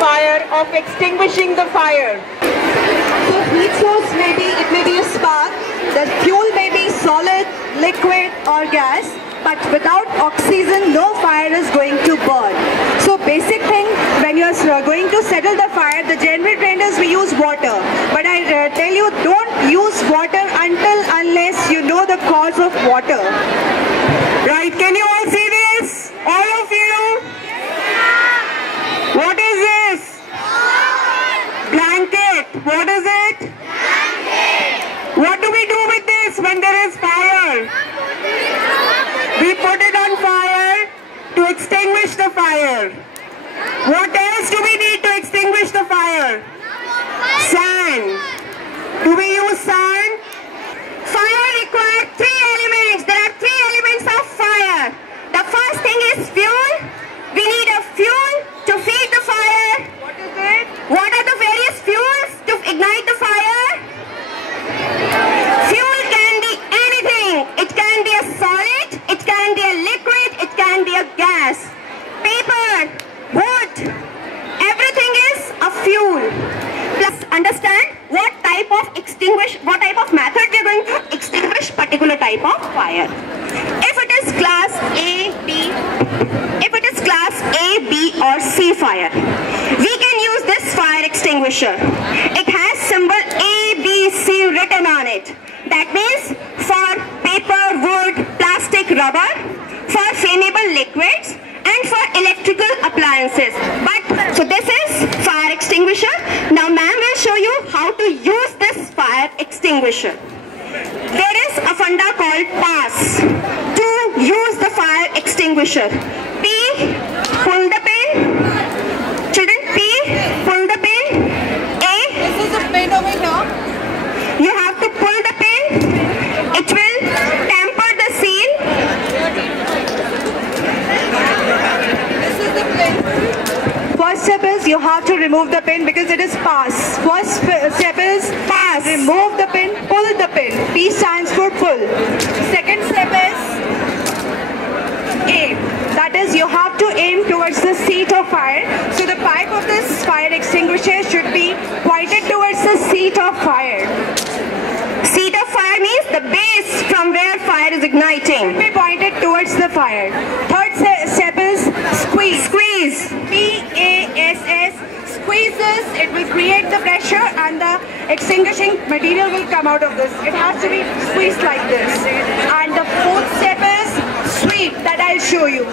fire, of extinguishing the fire. So heat source may be a spark, the fuel may be solid, liquid or gas, but without oxygen no fire is going to burn. So basic thing, when you are going to settle the fire, the general trend is we use water. But I tell you, don't use water unless you know the cause of water. Right, can you all see this? All of you? What is this? Blanket. What is it? Blanket. What do we do with this when there is fire? We put it on fire to extinguish the fire. What else do we need to extinguish the fire? Sand. Do we use sand? Fire requires three elements. There are three elements of fire. The first thing is fuel. We need a fuel to feed the fire. What is it? What are the various fuels to ignite the fire? Fuel can be anything. It can be a solid, it can be a liquid, it can be a gas. Paper, wood, everything is a fuel. Plus understand what type of method we are going to extinguish particular type of fire. If it is class A, B or C fire, we can use this fire extinguisher. It has symbol A, B, C written on it. That means for paper, wood, plastic, rubber, for flammable liquids and for electrical appliances. So this is fire extinguisher. Now ma'am will show you how to use this fire extinguisher. There is a funda called pass to use the fire extinguisher. P, pull the pin. Children, P, pull the pin. A, This is a pin over here. you have to pull the pin. It will tamper the seal. This is the pin. First step is you have to remove the pin because it is pass. First step is Pass. remove the pin, pull the pin. P stands for pull. Second step is aim. That is, you have to aim towards the seat of fire. So the pipe of this fire extinguisher should be pointed towards the seat of fire. Seat of fire means the base from where fire is igniting. Be pointed towards the fire. Third step is squeeze. Squeeze. P-A-S-S. Squeezes, it will create the pressure and the extinguishing material will come out of this. It has to be squeezed like this. And the fourth step is sweep, that I'll show you.